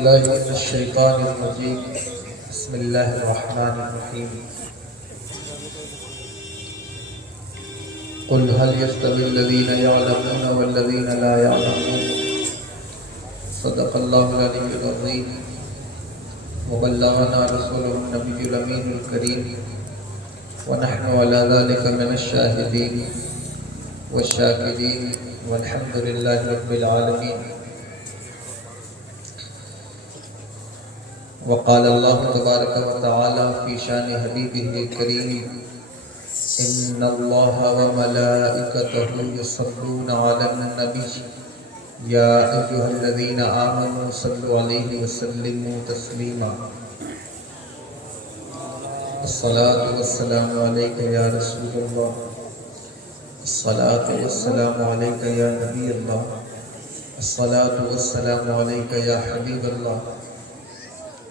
بالله من الشيطان الرجيم بسم الله الرحمن الرحيم قل هل يستوي الذين يعلمون والذين لا يعلمون صدق الله العلي العظيم وبلغنا رسوله النبي الأمين الكريم ونحن على ذلك من الشاهدين والشاكرين والحمد لله رب العالمين. وقال الله تبارك وتعالى في شان حبيبه الكريم إن الله وملائكته يصلون على النبي يا أيها الذين آمنوا صلوا عليه وسلموا تسليما. الصلاة والسلام عليك يا رسول الله، الصلاة والسلام عليك يا نبي الله، الصلاة والسلام عليك يا حبيب الله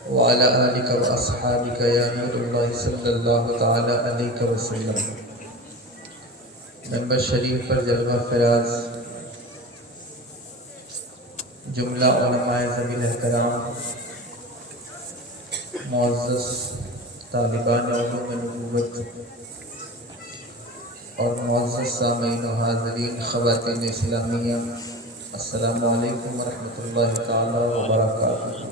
وعلى آلك وأصحابك يا نور الله صلی اللہ تعالی علیہ وسلم. ممبر شریف پر جلوہ فراز جملہ علماء ذوی الاحترام، معزز طالبان علوم نبوت اور معزز سامعین و حاضرین خواتین اسلامیہ، السلام علیکم ورحمۃ اللہ تعالی وبرکاتہ.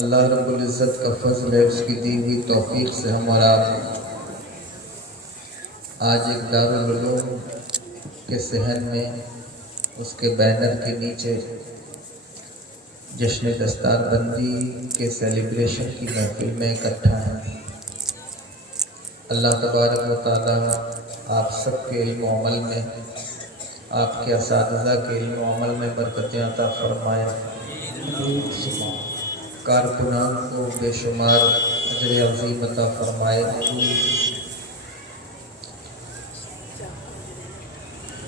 اللہ رب العزت کا فضل ہے، اس کی دی ہوئی توفیق سے ہم اور آپ آج ایک دارالعلوم کے صحن میں اس کے بینر کے نیچے جشن دستار بندی کے سیلیبریشن کی محفل میں اکٹھا ہیں. اللہ تبارک و تعالی آپ سب کے علم و عمل میں، آپ کے اساتذہ کے علم و عمل میں برکتیں عطا فرمائے، کارکنان کو بے شمار اجر عظیم عطا فرمائے.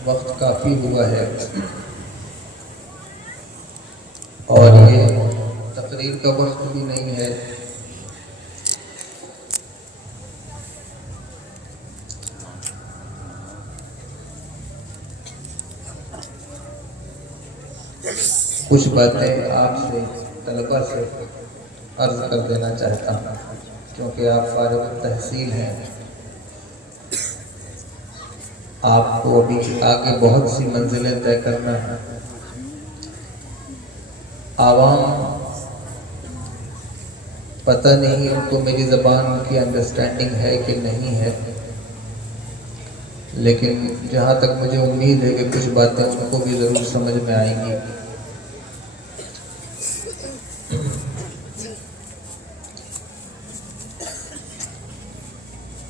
وقت کافی ہوا ہے اور یہ تقریر کا وقت بھی نہیں ہے. کچھ باتیں آپ سے، طلبہ سے عرض کر دینا چاہتا ہوں کیونکہ آپ فارغ التحصیل ہیں. آپ کو ابھی آگے بہت سی منزلیں طے کرنا ہے. عوام پتہ نہیں ان کو میری زبان کی انڈرسٹینڈنگ ہے کہ نہیں ہے، لیکن جہاں تک مجھے امید ہے کہ کچھ باتیں ان کو بھی ضرور سمجھ میں آئیں گی.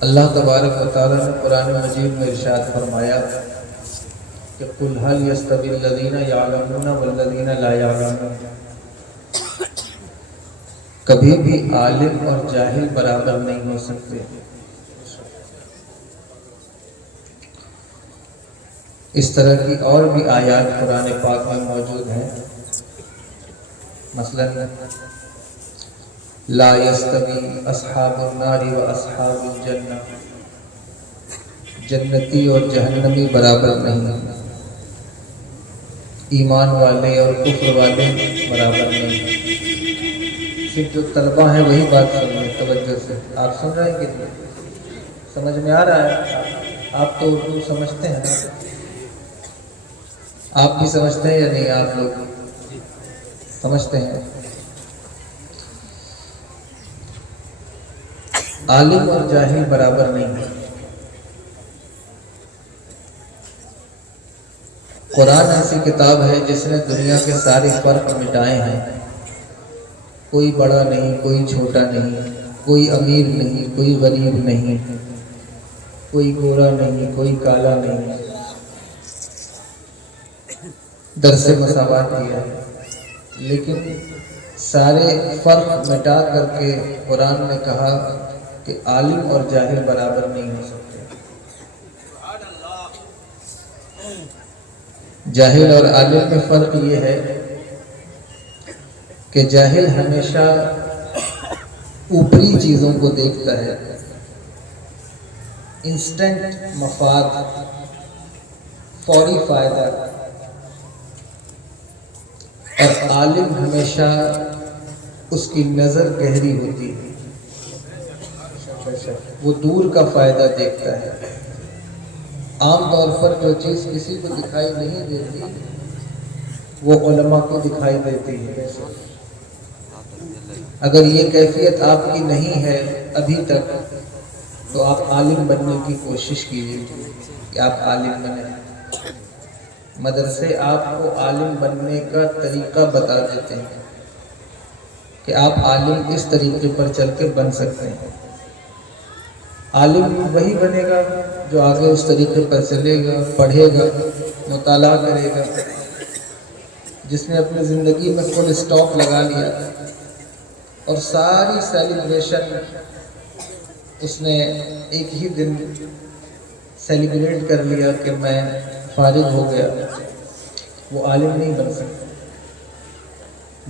اللہ تبارک و تعالیٰ نے قرآن مجید میں ارشاد فرمایا کہ قُلْ هَلْ يَسْتَوِي الَّذِينَ يَعْلَمُونَ وَالَّذِينَ لَا يَعْلَمُونَ. کبھی بھی عالم اور جاہل برابر نہیں ہو سکتے. اس طرح کی اور بھی آیات قرآن پاک میں موجود ہیں. مثلا لا یستوی اصحاب النار و اصحاب الجنہ، جنتی اور جہنمی برابر نہیں، ایمان والے اور کفر والے برابر نہیں. صرف جو طلبہ ہیں وہی بات سنیں توجہ سے. آپ سن رہے ہیں کہ سمجھ میں آ رہا ہے؟ آپ تو اردو سمجھتے ہیں، آپ بھی سمجھتے ہیں یا نہیں؟ آپ لوگ سمجھتے ہیں. عالم اور جاہل برابر نہیں ہے. قرآن ایسی کتاب ہے جس نے دنیا کے سارے فرق مٹائے ہیں. کوئی بڑا نہیں، کوئی چھوٹا نہیں، کوئی امیر نہیں، کوئی غریب نہیں، کوئی گورا نہیں، کوئی کالا نہیں. درس مساوات دیا ہے، لیکن سارے فرق مٹا کر کے قرآن نے کہا کہ عالم اور جاہل برابر نہیں ہو سکتے. جاہل اور عالم میں فرق یہ ہے کہ جاہل ہمیشہ اوپری چیزوں کو دیکھتا ہے، انسٹنٹ مفاد، فوری فائدہ. اور عالم ہمیشہ اس کی نظر گہری ہوتی ہے، وہ دور کا فائدہ دیکھتا ہے۔ عام طور پر جو چیز کسی کو دکھائی نہیں دیتی وہ علماء کو دکھائی دیتی ہے۔ اگر یہ کیفیت آپ کی نہیں ہے ابھی تک تو آپ عالم بننے کی کوشش کیجیے کہ آپ عالم بنیں۔ مدرسے آپ کو عالم بننے کا طریقہ بتا دیتے ہیں کہ آپ عالم اس طریقے پر چل کے بن سکتے ہیں۔ عالم وہی بنے گا جو آگے اس طریقے پر چلے گا، پڑھے گا، مطالعہ کرے گا۔ جس نے اپنی زندگی میں فل اسٹاپ لگا لیا اور ساری سیلیبریشن اس نے ایک ہی دن سیلیبریٹ کر لیا کہ میں فارغ ہو گیا، وہ عالم نہیں بن سکتا۔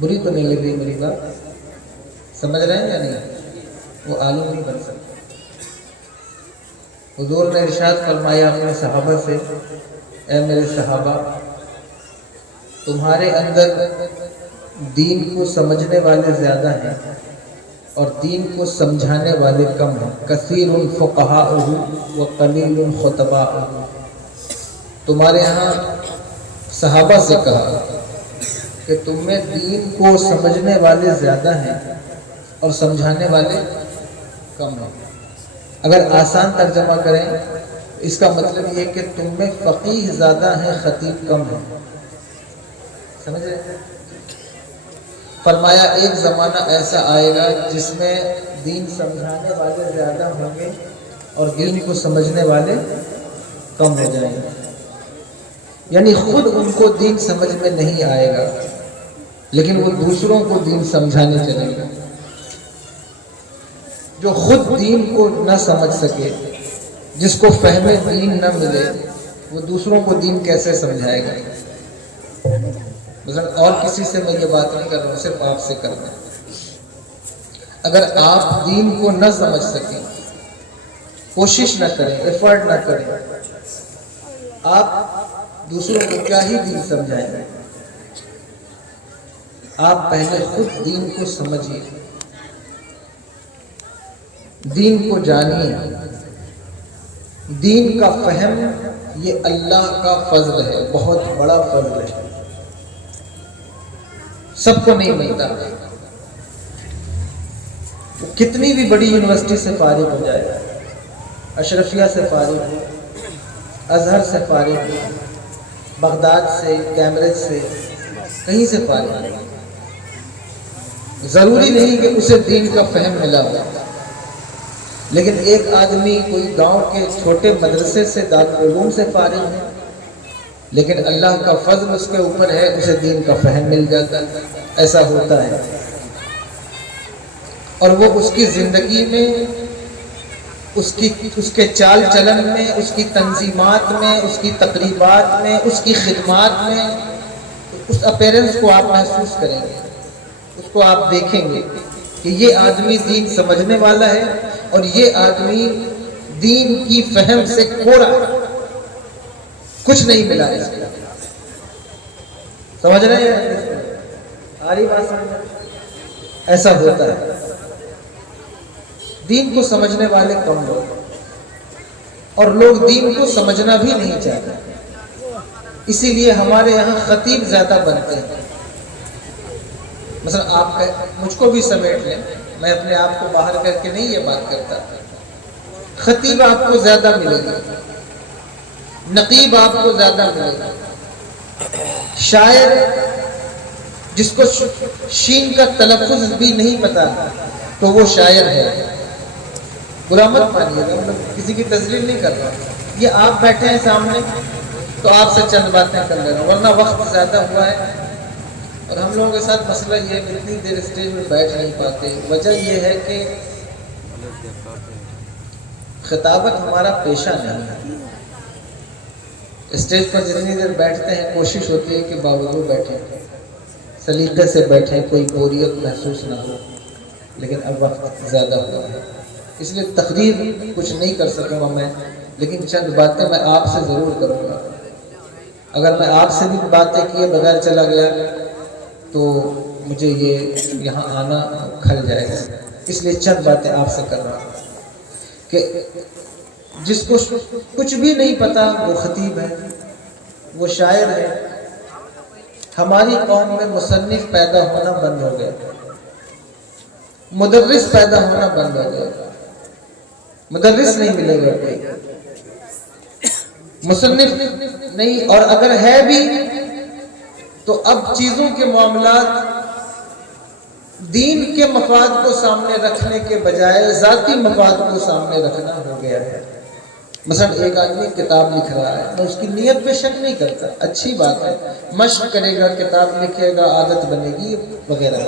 بری تو نہیں لگ رہی میری بات؟ سمجھ رہے ہیں یا نہیں؟ وہ عالم نہیں بن سکتا۔ حضور نے ارشاد فرمایا اپنے صحابہ سے، اے میرے صحابہ، تمہارے اندر دین کو سمجھنے والے زیادہ ہیں اور دین کو سمجھانے والے کم ہیں۔ کثیر فقہاؤہ وقلیل خطباؤہ۔ تمہارے ہاں صحابہ سے کہا کہ تم میں دین کو سمجھنے والے زیادہ ہیں اور سمجھانے والے کم ہیں۔ اگر آسان ترجمہ کریں اس کا مطلب یہ کہ تم میں فقیہ زیادہ ہیں، خطیب کم ہیں۔ سمجھ رہے ہیں؟ فرمایا ایک زمانہ ایسا آئے گا جس میں دین سمجھانے والے زیادہ ہوں گے اور دین کو سمجھنے والے کم ہو جائیں گے۔ یعنی خود ان کو دین سمجھ میں نہیں آئے گا لیکن وہ دوسروں کو دین سمجھانے چلیں گے۔ جو خود دین کو نہ سمجھ سکے، جس کو فہم دین نہ ملے، وہ دوسروں کو دین کیسے سمجھائے گا؟ مثلا اور کسی سے میں یہ بات نہیں کر رہا ہوں، صرف آپ سے کر رہا ہوں۔ اگر آپ دین کو نہ سمجھ سکیں، کوشش نہ کریں، ایفرٹ نہ کریں، آپ دوسروں کو کیا ہی دین سمجھائیں گے؟ آپ پہلے خود دین کو سمجھیے، دین کو جانیے۔ دین کا فہم یہ اللہ کا فضل ہے، بہت بڑا فضل ہے، سب کو نہیں ملتا۔ کتنی بھی بڑی یونیورسٹی سے فارغ ہو جائے، اشرفیہ سے فارغ ہو، ازہر سے فارغ ہو، بغداد سے، کیمبرج سے، کہیں سے فارغ ہو، ضروری نہیں کہ اسے دین کا فہم ملا ہو۔ لیکن ایک آدمی کوئی گاؤں کے چھوٹے مدرسے سے، دارالعلوم سے فارغ ہے، لیکن اللہ کا فضل اس کے اوپر ہے، اسے دین کا فہم مل جاتا ہے۔ ایسا ہوتا ہے، اور وہ اس کی زندگی میں، اس کے چال چلن میں، اس کی تنظیمات میں، اس کی تقریبات میں، اس کی خدمات میں، اس اپیرنس کو آپ محسوس کریں گے، اس کو آپ دیکھیں گے کہ یہ آدمی دین سمجھنے والا ہے اور یہ آدمی دین کی فہم سے کوڑا ہے، کچھ نہیں ملا اس کو۔ سمجھ رہے ہیں؟ آ رہی بات سمجھ؟ ایسا ہوتا ہے، دین کو سمجھنے والے کم لوگ، اور لوگ دین کو سمجھنا بھی نہیں چاہتے، اسی لیے ہمارے یہاں خطیب زیادہ بنتے ہیں۔ مثلا آپ مجھ کو بھی سمیٹ لیں، میں اپنے آپ کو باہر کر کے نہیں یہ بات کرتا، خطیب آپ کو زیادہ ملے گا، نقیب آپ کو زیادہ ملے گا، شاعر جس کو شین کا تلفظ بھی نہیں پتا تو وہ شاعر ہے۔ برا مت مانیے گا، میں کسی کی تذلیل نہیں کر رہا، یہ آپ بیٹھے ہیں سامنے تو آپ سے چند باتیں کر لے رہا ہوں، ورنہ وقت زیادہ ہوا ہے اور ہم لوگوں کے ساتھ مسئلہ یہ ہے کہ اتنی دیر اسٹیج میں بیٹھ نہیں پاتے۔ وجہ یہ ہے کہ خطابت ہمارا پیشہ نہیں ہے۔ اسٹیج پر جتنی دیر بیٹھتے ہیں کوشش ہوتی ہے کہ باوضو بیٹھیں، سلیقے سے بیٹھیں، کوئی بوریت محسوس نہ ہو، لیکن اب وقت زیادہ ہوا ہے اس لیے تقریر کچھ نہیں کر سکوں گا میں، لیکن چند باتیں میں آپ سے ضرور کروں گا۔ اگر میں آپ سے بھی باتیں کیے بغیر چلا گیا تو مجھے یہ یہاں آنا کھل جائے گا، اس لیے چند باتیں آپ سے کر رہا ہوں کہ جس کو کچھ بھی نہیں پتا وہ خطیب ہے، وہ شاعر ہے۔ ہماری قوم میں مصنف پیدا ہونا بند ہو گیا، مدرس پیدا ہونا بند ہو گیا، مدرس نہیں ملے گا کوئی، مصنف نہیں، اور اگر ہے بھی تو اب چیزوں کے معاملات دین کے مفاد کو سامنے رکھنے کے بجائے ذاتی مفاد کو سامنے رکھنا ہو گیا ہے۔ مثلا ایک آدمی کتاب لکھ رہا ہے، میں اس کی نیت پہ شک نہیں کرتا، اچھی بات ہے، مشق کرے گا، کتاب لکھے گا، عادت بنے گی وغیرہ،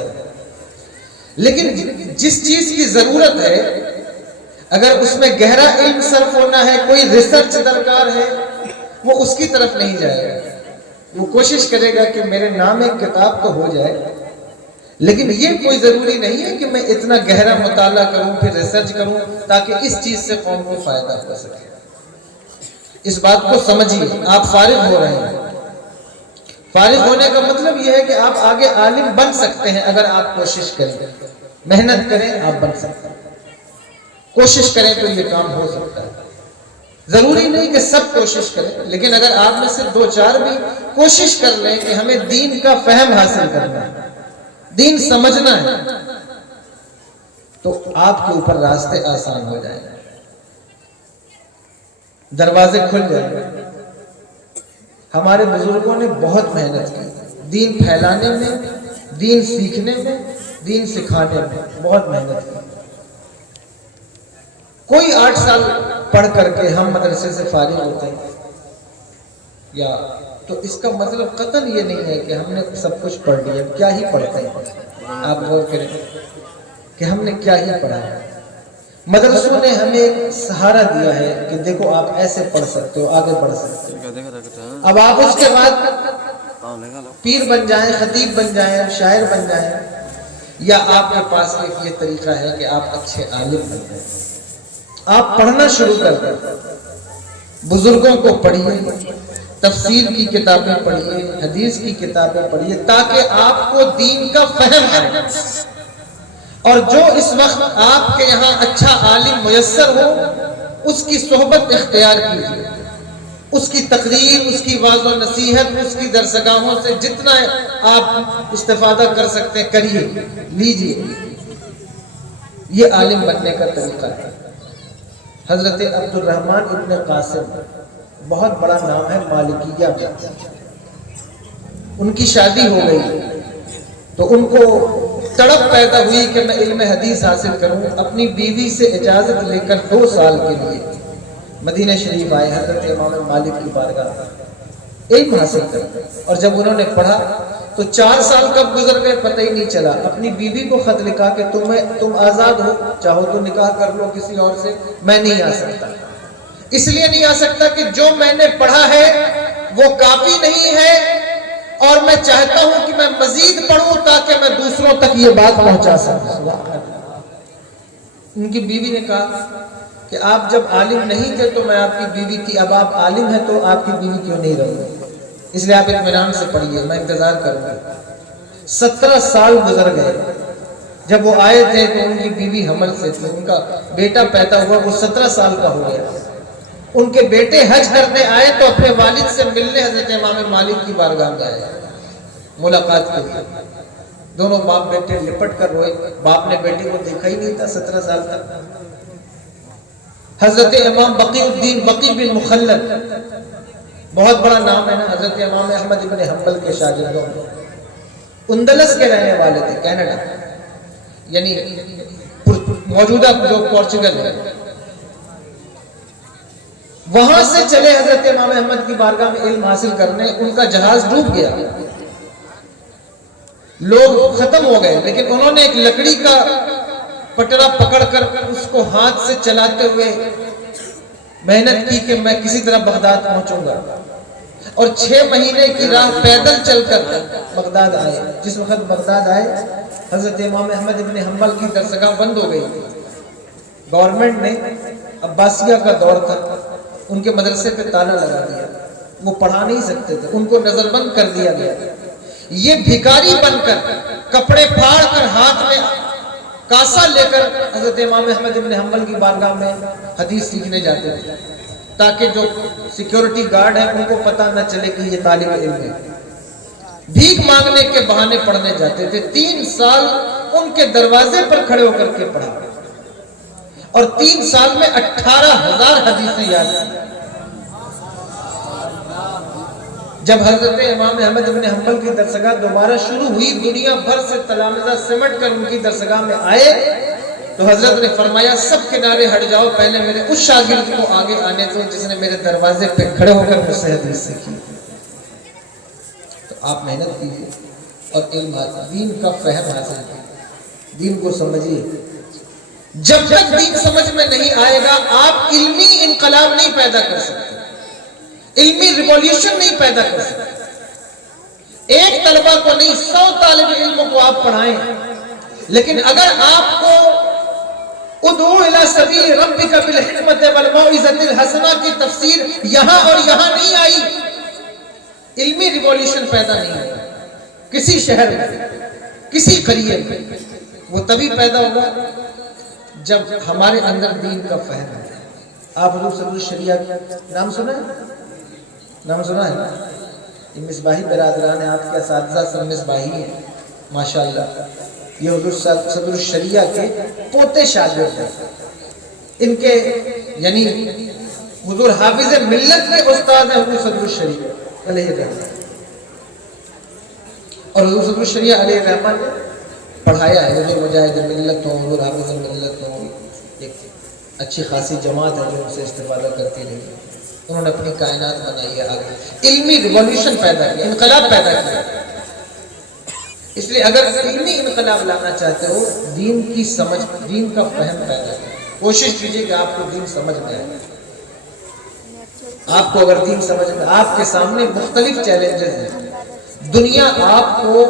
لیکن جس چیز کی ضرورت ہے اگر اس میں گہرا علم صرف ہونا ہے، کوئی ریسرچ درکار ہے، وہ اس کی طرف نہیں جائے گا، وہ کوشش کرے گا کہ میرے نام ایک کتاب تو ہو جائے، لیکن یہ کوئی ضروری نہیں ہے کہ میں اتنا گہرا مطالعہ کروں پھر ریسرچ کروں تاکہ اس چیز سے قوم کو فائدہ ہو سکے۔ اس بات کو سمجھیے، آپ فارغ ہو رہے ہیں، فارغ ہونے کا مطلب یہ ہے کہ آپ آگے عالم بن سکتے ہیں اگر آپ کوشش کریں، محنت کریں، آپ بن سکتے ہیں، کوشش کریں تو یہ کام ہو سکتا ہے۔ ضروری نہیں کہ سب کوشش کریں، لیکن اگر آپ میں سے دو چار بھی کوشش کر لیں کہ ہمیں دین کا فہم حاصل کرنا ہے، دین سمجھنا ہے، تو آپ کے اوپر راستے آسان ہو جائیں گے، دروازے کھل جائیں گے۔ ہمارے بزرگوں نے بہت محنت کی، دین پھیلانے میں، دین سیکھنے میں، دین سکھانے میں بہت محنت کی۔ کوئی 8 سال پڑھ کر کے ہم مدرسے سے فارغ ہوتے ہیں یا تو اس کا مطلب قطعاً یہ نہیں ہے کہ ہم نے سب کچھ پڑھ لیا، کیا ہی پڑھتے ہیں۔ آپ غور کریں کہ ہم نے کیا ہی پڑھا ہے۔ مدرسوں نے ہمیں ایک سہارا دیا ہے کہ دیکھو آپ ایسے پڑھ سکتے ہو، آگے بڑھ سکتے ہو۔ اب آپ اس کے بعد پیر بن جائیں، خطیب بن جائیں، شاعر بن جائیں، یا آپ کے پاس ایک یہ طریقہ ہے کہ آپ اچھے عالم بن جائیں۔ آپ پڑھنا شروع کر دیں، بزرگوں کو پڑھیے، تفسیر کی کتابیں پڑھیے، حدیث کی کتابیں پڑھیے، تاکہ آپ کو دین کا فہم آئے، اور جو اس وقت آپ کے یہاں اچھا عالم میسر ہو اس کی صحبت اختیار کیجیے، اس کی تقریر، اس کی واعظ و نصیحت، اس کی درسگاہوں سے جتنا آپ استفادہ کر سکتے ہیں کریے، لیجیے۔ یہ عالم بننے کا طریقہ ہے۔ حضرت عبد الرحمن ابن قاسم بہت بڑا نام ہے مالکیہ میں، ان کی شادی ہو گئی تو ان کو تڑپ پیدا ہوئی کہ میں علم حدیث حاصل کروں۔ اپنی بیوی سے اجازت لے کر 2 سال کے لیے مدینہ شریف آئے حضرت امام مالک کی بارگاہ، علم حاصل کر، اور جب انہوں نے پڑھا تو 4 سال کب گزر گئے پتہ ہی نہیں چلا۔ اپنی بیوی کو خط لکھا کہ تم آزاد ہو، چاہو تو نکاح کر لو کسی اور سے، میں نہیں آ سکتا، اس لیے نہیں آ سکتا کہ جو میں نے پڑھا ہے وہ کافی نہیں ہے، اور میں چاہتا ہوں کہ میں مزید پڑھوں تاکہ میں دوسروں تک یہ بات پہنچا سکوں۔ ان کی بیوی نے کہا کہ آپ جب عالم نہیں تھے تو میں آپ کی بیوی تھی، اب آپ عالم ہیں تو آپ کی بیوی کیوں نہیں رہی، اس لیے آپ اطمینان سے پڑھیے، میں انتظار کروں گا۔ 17 سال گزر گئے، جب وہ آئے تھے تو ان کی بیوی حمل سے تھی، ان کا بیٹا پیدا ہوا، وہ 17 سال کا ہو گیا۔ ان کے بیٹے حج کرنے آئے تو اپنے والد سے ملنے حضرت امام مالک کی بارگاہ میں آئے ملاقات کے لیے۔ دونوں باپ بیٹے لپٹ کر روئے، باپ نے بیٹے کو دیکھا ہی نہیں تھا 17 سال تک۔ حضرت امام بقی الدین بقی بن مخلد، بہت بڑا نام ہے نا، حضرت امام احمد بن حنبل کے شاگردوں میں، اندلس کے رہنے والے تھے، کینیڈا یعنی موجودہ جو پورچگل ہے، وہاں سے چلے حضرت امام احمد کی بارگاہ میں علم حاصل کرنے۔ ان کا جہاز ڈوب گیا، لوگ ختم ہو گئے، لیکن انہوں نے ایک لکڑی کا پٹڑا پکڑ کر اس کو ہاتھ سے چلاتے ہوئے محنت کی کہ میں کسی طرح بغداد پہنچوں گا، اور 6 مہینے کی راہ پیدل چل کر بغداد آئے۔ جس وقت بغداد آئے حضرت امام احمد بن حنبل کی درسگاہ بند ہو گئی، گورنمنٹ نے، عباسیہ کا دور تھا، ان کے مدرسے پہ تالا لگا دیا، وہ پڑھا نہیں سکتے تھے، ان کو نظر بند کر دیا گیا۔ یہ بھکاری بن کر کپڑے پھاڑ کر ہاتھ میں کاسا لے کر حضرت امام احمد بن حنبل کی بارگاہ میں حدیث سیکھنے جاتے تھے تاکہ جو سیکیورٹی گارڈ ہیں ان کو پتہ نہ چلے کہ یہ طالب علم ہے. بھیک مانگنے کے بہانے پڑھنے جاتے تھے. 3 سال ان کے دروازے پر کھڑے ہو کر کے پڑھا اور 3 سال میں 18,000 حدیثیں یاد کی. جب حضرت امام احمد بن حنبل کی درسگاہ دوبارہ شروع ہوئی, دنیا بھر سے تلامذہ سمٹ کر ان کی درسگاہ میں آئے تو حضرت نے فرمایا سب کنارے ہٹ جاؤ, پہلے میرے اس شاگرد کو آگے آنے دو جس نے میرے دروازے پہ کھڑے ہو کر مجھ سے حدیث سیکھی. تو آپ محنت کیجیے اور علم دین کا فہم حاصل کیجیے, دین کو سمجھیے. جب تک دین سمجھ میں نہیں آئے گا آپ علمی انقلاب نہیں پیدا کر سکتے, علمی ریولیوشن نہیں پیدا کر سکتے. ایک طلبہ کو نہیں 100 طالب علموں کو آپ پڑھائیں, لیکن اگر آپ کو ادعو الی سبیل ربک بالحکمت والموعظۃ الحسنہ کی تفسیر یہاں اور یہاں نہیں آئی, علمی ریولیوشن پیدا نہیں ہوگا کسی شہر میں, کسی قریے میں. وہ تبھی پیدا ہوگا جب ہمارے اندر دین کا فہم ہے. آپ حضور صدر الشریعہ نام سنا ہے؟ نام سنا ہے؟ یہ مصباحی برادران ہیں, آپ کے اساتذہ سب مصباحی ہیں ماشاءاللہ. یہ حضور صدر الشریعہ کے پوتے شاگرد ہیں. ان کے یعنی حضور حافظ ملت کے استاد ہیں حضور صدر الشریعہ علیہ الرحمہ, اور حضور صدر الشریعہ علیہ الرحمہ نے پڑھایا ہے. حضور مجاہد ملت ہوں, حضور حافظ ملت ہوں, ایک اچھی خاصی جماعت ہے جو ان سے استفادہ کرتی رہی. انہوں نے اپنی کائنات بنائی ہے, آگے علمی ریولیوشن پیدا کیا, انقلاب پیدا کیا. اس لیے اگر علمی انقلاب لانا چاہتے ہو دین کی سمجھ, دین کا فہم پیدا کریں. کوشش کیجئے کہ آپ کو دین سمجھ میں آئے. آپ کو اگر دین سمجھ میں, آپ کے سامنے مختلف چیلنجز ہیں. دنیا آپ کو,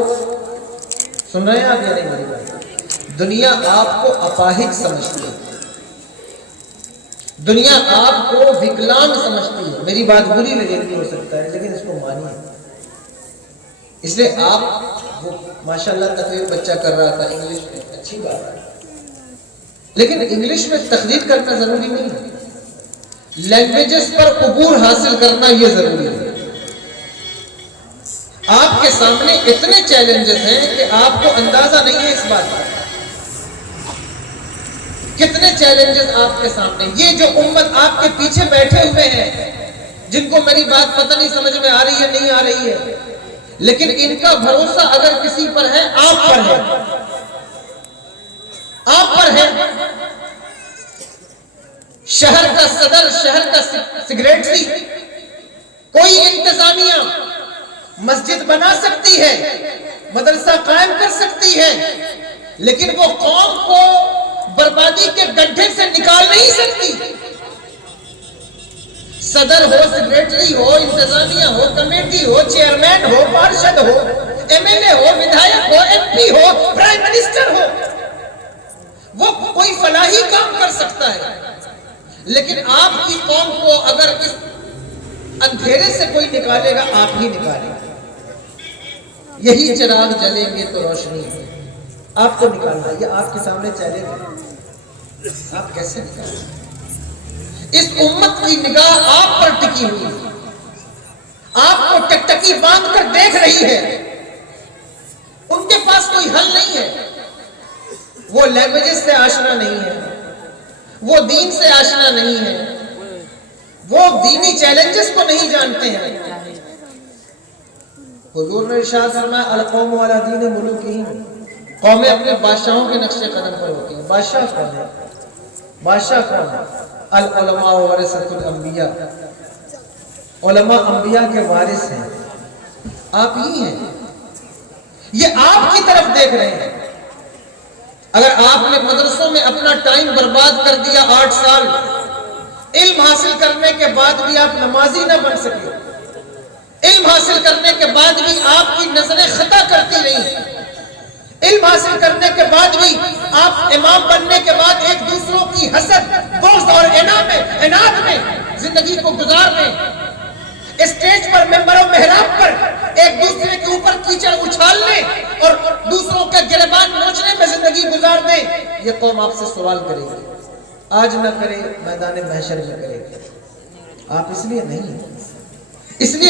سن رہے ہیں آپ یا نہیں میری بات؟ دنیا آپ کو اپاہج سمجھتی ہے, دنیا آپ کو وکلانگ سمجھتی ہے. میری بات بری لگے گی ہو سکتا ہے لیکن اس کو مانیے. اس لیے آپ وہ ماشاءاللہ تقریر بچہ کر رہا تھا انگلش میں, اچھی بات ہے, لیکن انگلش میں تقریر کرنا ضروری نہیں ہے. لینگویجز پر عبور حاصل کرنا یہ ضروری ہے. آپ کے سامنے اتنے چیلنجز ہیں کہ آپ کو اندازہ نہیں ہے اس بات کا. کتنے چیلنجز آپ کے سامنے. یہ جو امت آپ کے پیچھے بیٹھے ہوئے ہیں جن کو میری بات پتہ نہیں سمجھ میں آ رہی ہے نہیں آ رہی ہے, لیکن ان کا بھروسہ اگر کسی پر ہے آپ پر ہے, آپ پر ہے. شہر کا صدر, شہر کا سیکریٹری, کوئی انتظامیہ مسجد بنا سکتی ہے, مدرسہ قائم کر سکتی ہے, لیکن وہ قوم کو بربادی کے گڈھے سے نکال نہیں سکتی. صدر ہو, سیکریٹری ہو, انتظامیہ ہو, کمیٹی ہو, چیئرمین ہو, پارشد ہو, ایم ایل اے ہو, ودھایک ہو, ایم پی ہو, پرائم منسٹر ہو, وہ کوئی فلاحی کام کر سکتا ہے, لیکن آپ کی قوم کو اگر اس اندھیرے سے کوئی نکالے گا آپ ہی نکالے گا. یہی چراغ جلیں گے تو روشنی ہے. آپ کو نکالنا, یہ آپ کے سامنے چیلنج ہے. آپ کیسے نکالیں؟ اس امت کی نگاہ آپ پر ٹکی ہوئی ہے, آپ کو ٹکٹکی باندھ کر دیکھ رہی ہے. ان کے پاس کوئی حل نہیں ہے. وہ لینگویجز سے آشنا نہیں ہے, وہ دین سے آشنا نہیں ہے, وہ دینی چیلنجز کو نہیں جانتے ہیں. حضور نے ارشاد فرمایا القوم علی دین ملوکہم, قومیں اپنے بادشاہوں کے نقش قدم پر ہوتی ہیں. بادشاہ کون ہے؟ بادشاہ کون ہے؟ العلماء ورثۃ الانبیاء, علماء انبیاء کے وارث ہیں. آپ ہی ہیں, یہ آپ کی طرف دیکھ رہے ہیں. اگر آپ نے مدرسوں میں اپنا ٹائم برباد کر دیا 8 سال, علم حاصل کرنے کے بعد بھی آپ نمازی نہ بن سکے, علم حاصل کرنے کے بعد بھی آپ کی نظریں خطا کرتی رہی, علم حاصل کرنے کے بعد بھی آپ امام بننے کے بعد ایک دوسروں کی حسد, بغض اور عناد میں زندگی کو گزار رہے, اسٹیج پر ممبر و محراب پر ایک دوسرے کے اوپر کیچڑ اچھالنے اور دوسروں کا گریبان نوچنے میں زندگی گزار دیں، یہ قوم آپ سے سوال کرے گی. آج نہ کرے میدان محشر میں کرے گی. آپ اس لیے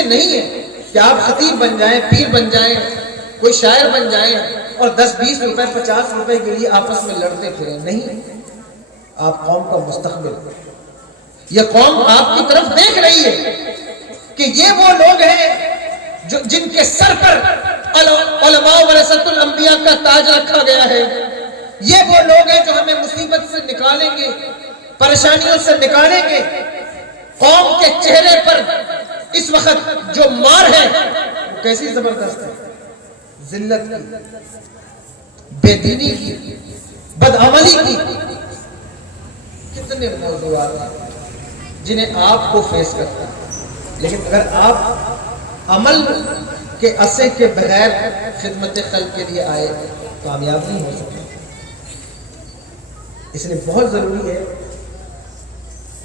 نہیں ہے کہ آپ خطیب بن جائیں، پیر بن جائیں، کوئی شاعر بن جائیں اور 10-20 روپے 50 روپے کے لیے آپس میں لڑتے پھریں. نہیں، آپ قوم کا مستقبل. یہ قوم آپ کی طرف دیکھ رہی ہے کہ یہ وہ لوگ ہیں جن کے سر پر علماء ورثۃ الانبیاء کا تاج رکھا گیا ہے. یہ وہ لوگ ہیں جو ہمیں مصیبت سے نکالیں گے، پریشانیوں سے نکالیں گے. قوم کے چہرے پر اس وقت جو مار ہے وہ کیسی زبردست ہے. ذلت کی، بے دینی کی، بدعملی کی. کتنے موضوعات ہیں جنہیں آپ کو فیس کرنا ہے، لیکن اگر آپ عمل کے عصے کے بغیر خدمت خلق کے لیے آئے کامیاب نہیں ہو سکتے. اس لیے بہت ضروری ہے.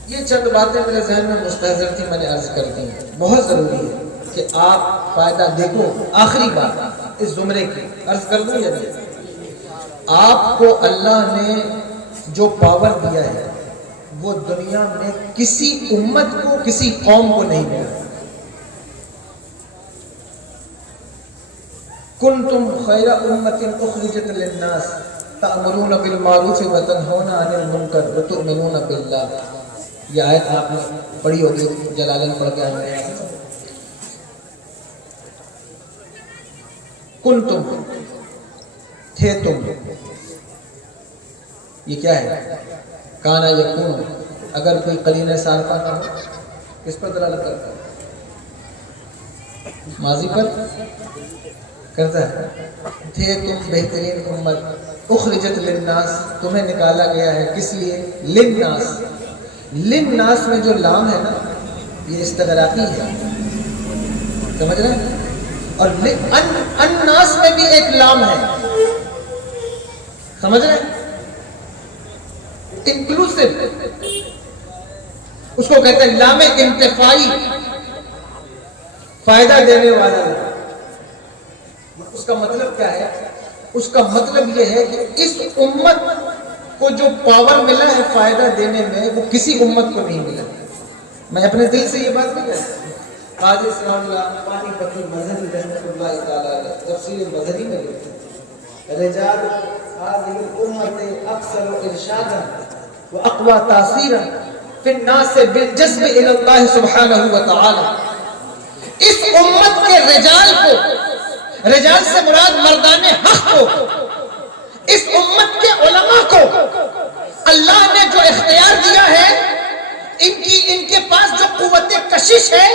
یہ چند باتیں میرے ذہن میں مستحضر تھی، میں نے عرض کر دی. بہت ضروری ہے کہ آپ فائدہ دیکھو. آخری بات اس زمرے کی عرض کر دوں یا نہیں؟ آپ کو اللہ نے جو پاور دیا ہے وہ دنیا میں کسی امت کو، کسی قوم کو نہیں ملا. کنتم خیر امت اخرجت للناس تأمرون بالمعروف وتنہون عن المنکر وتؤمنون باللہ. یہ آیت آپ نے پڑھی ہوگی، جلالین پڑھ کے آئے. کنتم، تھے تم. یہ کیا ہے؟ کانا یکون. اگر کوئی قرینہ سابقہ نہ ہو کس پر دلالت کرتا ہے؟ ماضی پر کرتا ہے. تھے تم بہترین امت اخرجت للناس، تمہیں نکالا گیا ہے کس لیے؟ للناس. للناس میں جو لام ہے نا یہ استغراقی ہے، سمجھ رہے ہیں؟ اور الناس میں بھی ایک لام ہے، سمجھ رہے ہیں؟ انکلوسیو، اس کو کہتے ہیں لام انتفاعی، فائدہ دینے والا. اس کا مطلب کیا ہے؟ اس کا مطلب یہ ہے کہ اس امت کو جو پاور ملا ہے فائدہ دینے میں وہ کسی امت کو نہیں ملا. میں اپنے دل سے یہ بات نہیں کہتا. قاضی اسلام اللہ پانی پتی مذہبی رحمۃ اللہ تعالیٰ علیہ تفسیر مذہبی میں لکھتے ہیں رجال هذه الامة اکثر ارشادا واقوى تاثیرا فی الناس بالجذب الى اللہ سبحانہ وتعالی. اس امت کے رجال کو، رجال سے مراد مردان حق کو، اس امت کے علماء کو اللہ نے جو اختیار دیا ہے، ان کے پاس جو قوت کشش ہے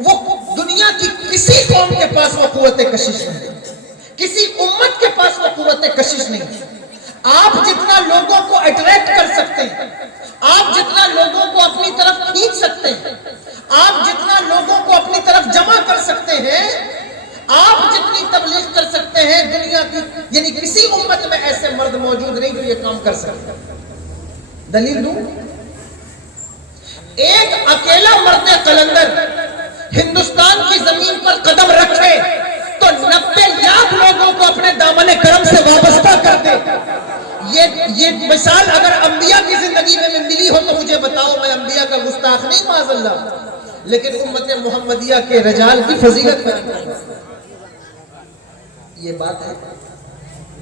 وہ دنیا کی کسی قوم کے پاس وہ قوت کشش نہیں، کسی امت کے پاس وہ قوت کشش نہیں. آپ جتنا لوگوں کو اٹریکٹ کر سکتے ہیں، آپ جتنا لوگوں کو اپنی طرف کھینچ سکتے ہیں، آپ جتنا لوگوں کو اپنی طرف جمع کر سکتے ہیں، آپ جتنی تبلیغ کر سکتے ہیں، دنیا کی یعنی کسی امت میں ایسے مرد موجود نہیں جو یہ کام کر سکتے. دلیل دوں؟ ایک اکیلا مرد قلندر ہندوستان کی زمین پر قدم رکھے تو 90 لاکھ لوگوں کو اپنے دامن کرم سے وابستہ کر دے. یہ مثال اگر انبیاء کی زندگی میں ملی ہو تو مجھے بتاؤ. میں انبیاء کا گستاخ نہیں معاذ اللہ، لیکن امت محمدیہ کے رجال کی فضیلت میں یہ بات ہے.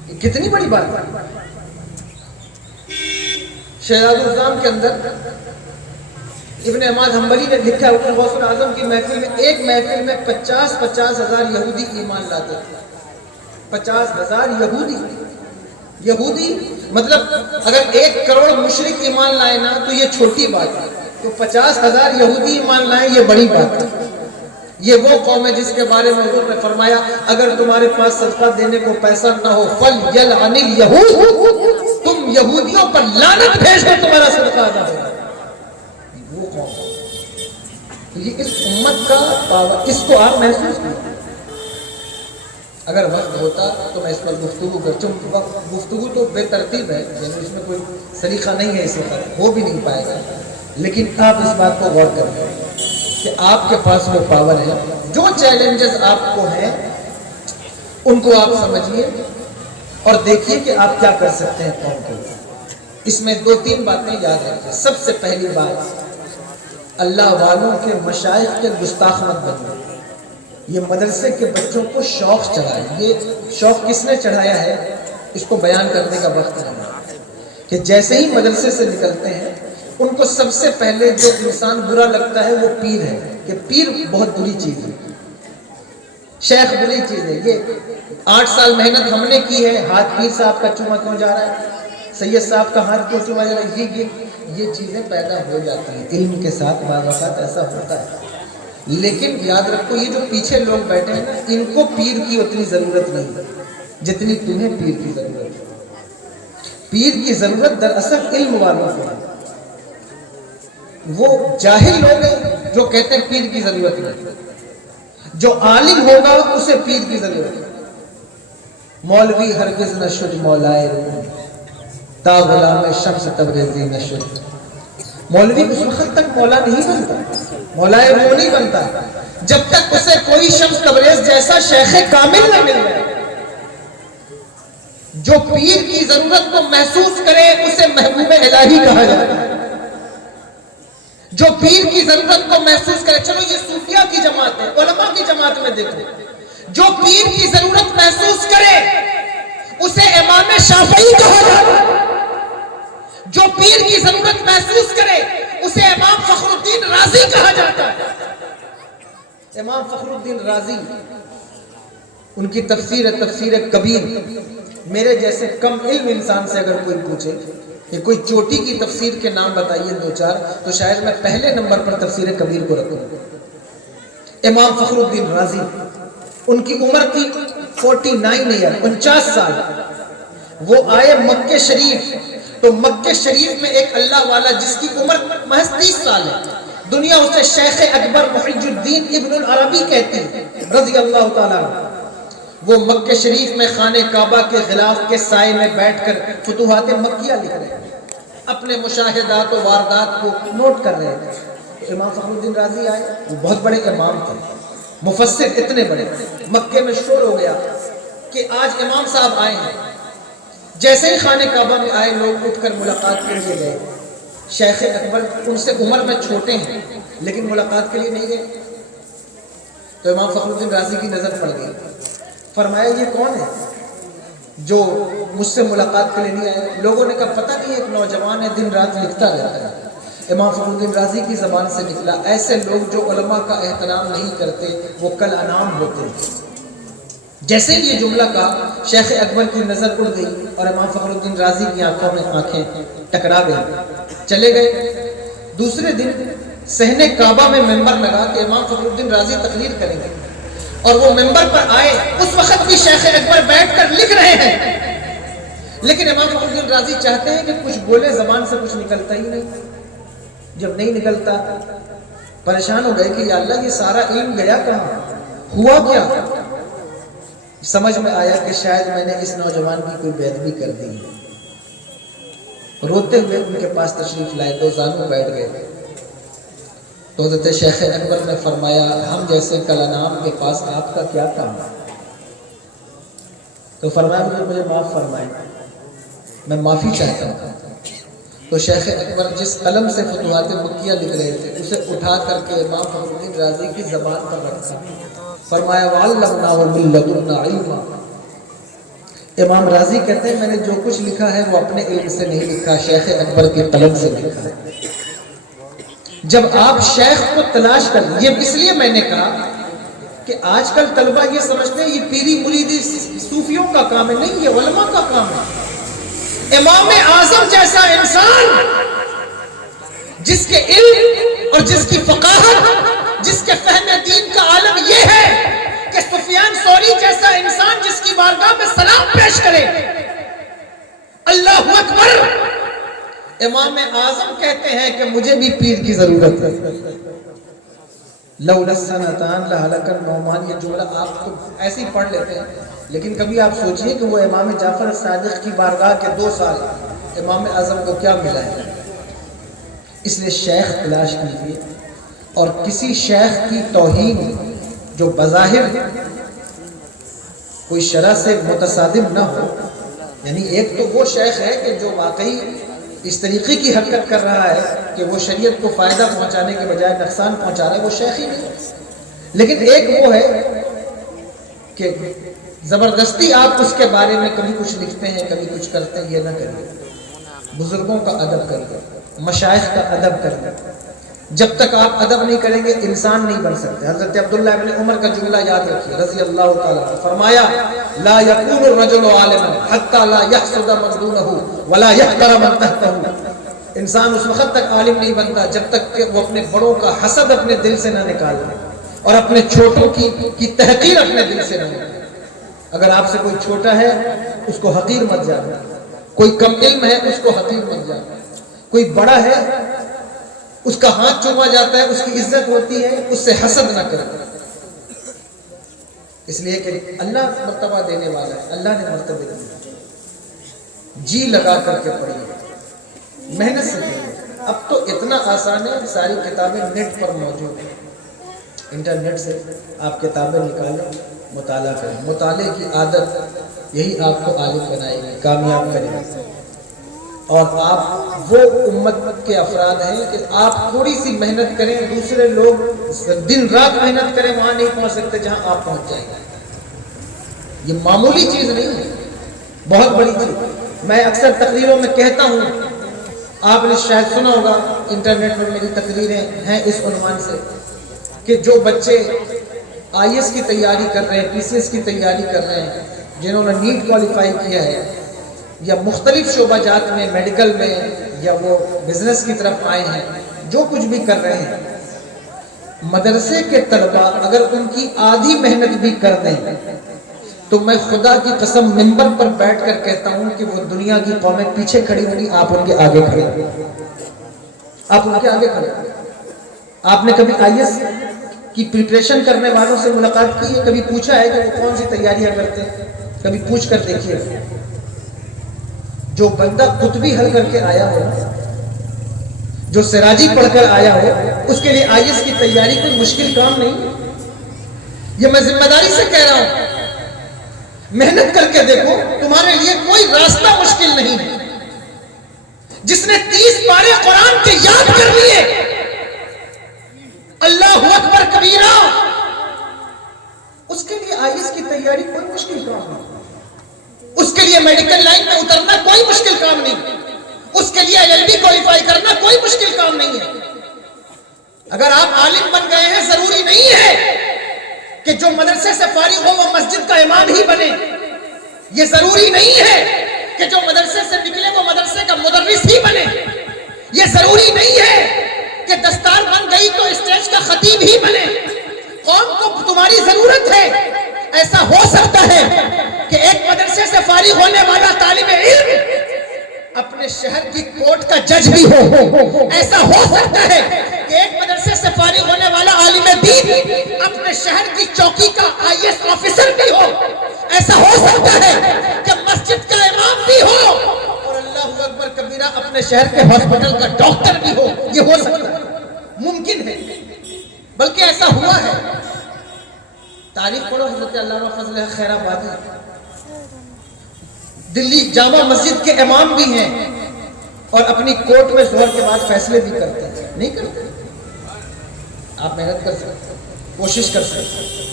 یہ کتنی بڑی بات ہے. شہزاد الزام کے اندر ابن احمد حنبلی نے لکھا ہے غوث الاعظم کی محفل میں، ایک محفل میں 50 ہزار یہودی ایمان لاتے تھے. 50,000 یہودی مطلب اگر 1 کروڑ مشرک ایمان لائے نا تو یہ چھوٹی بات ہے، تو 50,000 یہودی ایمان لائے یہ بڑی بات ہے. یہ وہ قوم ہے جس کے بارے میں حضور نے فرمایا اگر تمہارے پاس صدقہ دینے کو پیسہ نہ ہو فَلْيَلْعَنِ الْيَهُودُ، تم یہودیوں پر لعنت بھیج دو تمہارا صدقہ ادا ہوگا. وہ قوم تو یہ اس امت کا پاور، اس کو آپ محسوس کریں. اگر وقت ہوتا تو میں اس پر گفتگو کرتا ہوں. گفتگو تو بے ترتیب ہے، یعنی اس میں کوئی سلیقہ نہیں ہے، اس وقت ہو بھی نہیں پائے گا، لیکن آپ اس بات کو غور کریں. کہ آپ کے پاس وہ پاور ہے. جو چیلنجز آپ کو ہیں ان کو آپ سمجھیے اور دیکھیے کہ آپ کیا کر سکتے ہیں قوم کے لیے. اس میں 2-3 باتیں یاد رکھیں. سب سے پہلی بات، اللہ والوں کے مشائخ کے گستاخ مت بنیے. یہ مدرسے کے بچوں کو شوق چڑھا ہے. یہ شوق کس نے چڑھایا ہے اس کو بیان کرنے کا وقت نہیں ہے. کہ جیسے ہی مدرسے سے نکلتے ہیں ان کو سب سے پہلے جو انسان برا لگتا ہے وہ پیر ہے. کہ پیر بہت بری چیز ہے، شیخ بری چیز ہے. یہ 8 سال محنت ہم نے کی ہے، ہاتھ پیر صاحب کا چوما کیوں جا رہا ہے، سید صاحب کا ہاتھ کیوں چوما جا رہا ہے. یہ چیزیں پیدا ہو جاتی ہیں علم کے ساتھ، بعض اوقات ایسا ہوتا ہے. لیکن یاد رکھو یہ جو پیچھے لوگ بیٹھے ہیں نا، ان کو پیر کی اتنی ضرورت نہیں جتنی تمہیں پیر کی ضرورت ہے. پیر کی ضرورت دراصل علم والوں کو ہے. وہ جاہل لوگ ہیں جو کہتے ہیں پیر کی ضرورت نہیں. جو عالم ہوگا اسے پیر کی ضرورت ہے. مولوی ہرگز نہ شد مولائے روم، تا غلام شمس تبریزی نہ شد. مولوی اس وقت تک مولا نہیں بنتا، مولائے روم نہیں بنتا جب تک اسے کوئی شمس تبریز جیسا شیخ کامل نہ مل جائے. جو پیر کی ضرورت کو محسوس کرے اسے محبوب الہی کہا جاتا ہے. جو پیر کی ضرورت کو محسوس کرے، چلو یہ صوفیہ کی جماعت ہے، علماء کی جماعت میں دیکھو، جو پیر کی ضرورت محسوس کرے اسے امام شافعی کہا جاتا ہے. جو پیر کی ضرورت محسوس کرے اسے امام فخر الدین رازی کہا جاتا ہے. امام فخر الدین رازی، ان کی تفسیر ہے تفسیر کبیر. میرے جیسے کم علم انسان سے اگر کوئی پوچھے کہ کوئی چوٹی کی تفسیر کے نام بتائیے 2-4، تو شاید میں پہلے نمبر پر تفسیر کبیر کو رکھوں. امام فخر الدین رازی، ان کی عمر تھی 49 ایئر، 49 سال. وہ آئے مکہ شریف، تو مکہ شریف میں ایک اللہ والا جس کی عمر محض 30 سال ہے، دنیا اسے شیخ اکبر محی الدین ابن العربی کہتی ہے رضی اللہ تعالیٰ عنہ. وہ مکہ شریف میں خانہ کعبہ کے غلاف کے سائے میں بیٹھ کر فتوحات مکیہ لکھ رہے ہیں، اپنے مشاہدات و واردات کو نوٹ کر رہے تھے. تو امام فخر الدین رازی آئے. وہ بہت بڑے امام تھے، مفسر اتنے بڑے. مکے میں شور ہو گیا کہ آج امام صاحب آئے ہیں. جیسے ہی خانہ کعبہ میں آئے لوگ اٹھ کر ملاقات کے لیے گئے. شیخ اکبر ان سے عمر میں چھوٹے ہیں لیکن ملاقات کے لیے نہیں گئے. تو امام فخر الدین رازی کی نظر پڑ گئی. فرمایا یہ کون ہے جو مجھ سے ملاقات کے لیے نہیں آئے؟ لوگوں نے کہا پتہ نہیں، ایک نوجوان ہے دن رات لکھتا رہتا ہے. امام فخر الدین رازی کی زبان سے نکلا، ایسے لوگ جو علماء کا احترام نہیں کرتے وہ کل انعام ہوتے ہیں. جیسے یہ جملہ کہا شیخ اکبر کی نظر اڑ گئی اور امام فخر الدین رازی کی آنکھوں میں آنکھیں ٹکرا گئی. چلے گئے. دوسرے دن صحن کعبہ میں ممبر لگا کہ امام فخر الدین رازی تقریر کریں گے، اور وہ ممبر پر آئے. اس وقت بھی شیخ اکبر بیٹھ کر لکھ رہے ہیں، لیکن امام فخر الدین رازی چاہتے ہیں کہ کچھ بولے، زبان سے کچھ نکلتا ہی نہیں. جب نہیں نکلتا پریشان ہو گئے کہ یا اللہ یہ سارا علم گیا کہاں، ہوا کیا؟ سمجھ میں آیا کہ شاید میں نے اس نوجوان کی کوئی بے ادبی کر دی. روتے ہوئے ان کے پاس تشریف لائے، 2 زانو بیٹھ گئے. تو حضرت شیخ اکبر نے فرمایا ہم جیسے کلانام کے پاس آپ کا کیا کام ہے؟ تو فرمایا مجھے معاف فرمائیں، میں معافی چاہتا ہوں. تو شیخ اکبر جس قلم سے فتوحات مکیہ لکھ رہے تھے اسے اٹھا کر کے امام فخر الدین رازی کی زبان پر رکھا. فرمایا وَعَلَّمْنَاهُ مِن لَدُنَّا عِلْمًا. امام رازی کہتے ہیں میں نے جو کچھ لکھا ہے وہ اپنے علم سے نہیں لکھا، شیخ اکبر کی قلم سے لکھا ہے. جب آپ شیخ کو تلاش کر، یہ اس لیے میں نے کہا کہ آج کل طلبہ یہ سمجھتے ہیں یہ پیری مریدی صوفیوں کا کام ہے. نہیں، یہ علماء کا کام ہے. امام اعظم جیسا انسان جس کے علم اور جس کی فقاہت، جس کے فہم دین کا عالم یہ ہے کہ سفیان ثوری جیسا انسان جس کی بارگاہ میں سلام پیش کرے، اللہ اکبر. امام اعظم کہتے ہیں کہ مجھے بھی پیر کی ضرورت ہے. لولا السنتان لہلک النعمان. یہ جملہ آپ تو ایسے ہی پڑھ لیتے ہیں، لیکن کبھی آپ سوچئے کہ وہ امام جعفر صادق کی بارگاہ کے 2 سال امام اعظم کو کیا ملا ہے. اس لیے شیخ تلاش کیجیے. اور کسی شیخ کی توہین جو بظاہر کوئی شرع سے متصادم نہ ہو، یعنی ایک تو وہ شیخ ہے کہ جو واقعی اس طریقے کی حرکت کر رہا ہے کہ وہ شریعت کو فائدہ پہنچانے کے بجائے نقصان پہنچا رہا ہے، وہ شیخ ہی نہیں، لیکن ایک وہ ہے کہ زبردستی آپ اس کے بارے میں کبھی کچھ لکھتے ہیں کبھی کچھ کرتے ہیں، یہ نہ کریں، بزرگوں کا ادب کریں، مشائخ کا ادب کریں، جب تک آپ ادب نہیں کریں گے انسان نہیں بن سکتے۔ حضرت عبداللہ ابن عمر کا جملہ یاد رکھیے رضی اللہ تعالیٰ عنہ، فرمایا لا یکون الرجل عالما حتی لا یحسد من دونہ ولا یحقر من تحتہ، انسان اس وقت تک عالم نہیں بنتا جب تک کہ وہ اپنے بڑوں کا حسد اپنے دل سے نہ نکالے اور اپنے چھوٹوں کی تحقیر اپنے دل سے نہ نکالے۔ اگر آپ سے کوئی چھوٹا ہے اس کو حقیر مت جانا، کوئی کم علم ہے اس کو حقیر مت جانا، کوئی بڑا ہے اس کا ہاتھ چوما جاتا ہے اس کی عزت ہوتی ہے، اس سے حسد نہ کرنا، اس لیے کہ اللہ مرتبہ دینے والا ہے، اللہ نے مرتبہ دیے، جی لگا کر کے پڑھیے، محنت سے پڑھیے۔ اب تو اتنا آسان ہے، ساری کتابیں نیٹ پر موجود ہیں، انٹرنیٹ سے آپ کتابیں نکالیں، مطالعہ کریں، مطالعے کی عادت یہی آپ کو عالم بنائے گی، کامیاب کرے گی، اور آپ وہ امت کے افراد ہیں کہ آپ تھوڑی سی محنت کریں، دوسرے لوگ دن رات محنت کریں، وہاں نہیں پہنچ سکتے جہاں آپ پہنچ جائیں گے۔ یہ معمولی چیز نہیں ہے، بہت بڑی چیز۔ میں اکثر تقریروں میں کہتا ہوں، آپ نے شاید سنا ہوگا، انٹرنیٹ پر میری تقریریں ہیں اس عنوان سے کہ جو بچے آئی ایس کی تیاری کر رہے ہیں، پی سی ایس کی تیاری کر رہے ہیں، جنہوں نے نیٹ کوالیفائی کیا ہے یا مختلف شعبہ جات میں، میڈیکل میں، یا وہ بزنس کی طرف آئے ہیں، جو کچھ بھی کر رہے ہیں، مدرسے کے طلبہ اگر ان کی آدھی محنت بھی کر دیں تو میں خدا کی قسم منبر پر بیٹھ کر کہتا ہوں کہ وہ دنیا کی قومیں پیچھے کھڑی ہوں گی، آپ ان کے آگے کھڑے ہوں، آپ ان کے آگے کھڑے ہوں۔ آپ نے کبھی آئی ایس کی پریپریشن کرنے والوں سے ملاقات کی ہے؟ کبھی پوچھا ہے کہ وہ کون سی تیاریاں کرتے ہیں؟ کبھی پوچھ کر دیکھیے۔ جو بندہ قطبی حل کر کے آیا ہو، جو سراجی پڑھ کر آیا ہو، اس کے لیے آئی ایس کی تیاری کوئی مشکل کام نہیں۔ یہ میں ذمہ داری سے کہہ رہا ہوں، محنت کر کے دیکھو، تمہارے لیے کوئی راستہ مشکل نہیں ہے۔ جس نے 30 پارے قرآن کے یاد کر لیے، اللہ اکبر کبیرہ، اس کے لیے آئی ایس کی تیاری کوئی مشکل کام نہیں، اس کے لیے میڈیکل لائن میں اترنا کوئی مشکل کام نہیں، اس کے لیے LLB کوالیفائی کرنا کوئی مشکل کام نہیں ہے۔ اگر آپ عالم بن گئے ہیں، ضروری نہیں ہے کہ جو مدرسے سے فارغ ہو وہ مسجد کا امام ہی بنے، یہ ضروری نہیں ہے کہ جو مدرسے سے نکلے وہ مدرسے کا مدرس ہی بنے، یہ ضروری نہیں ہے کہ دستار بن گئی تو اسٹیج کا خطیب ہی بنے۔ قوم کو تمہاری ضرورت ہے۔ ایسا ہو سکتا ہے کہ ایک مدرسے سے فارغ ہونے والا طالب علم اپنے شہر کی کورٹ کا جج بھی ہو، ایسا ہو سکتا ہے کہ ایک مدرسے سے فارغ ہونے والا عالم دین اپنے شہر کی چوکی کا آئی ایس آفیسر بھی ہو، ایسا ہو سکتا ہے کہ مسجد کا امام بھی ہو اور اللہ اکبر کبیرہ اپنے شہر کے ہاسپٹل کا ڈاکٹر بھی ہو، یہ ہو سکتا ہے، ممکن ہے، بلکہ ایسا ہوا ہے۔ تاریخ پڑھو، حضرت علامہ فضل خیر آبادی دلی جامع مسجد کے امام بھی ہیں اور اپنی کورٹ میں ظہر کے بعد فیصلے بھی کرتے ہیں، نہیں کرتے؟ آپ محنت کر سکتے، کوشش کر سکتے۔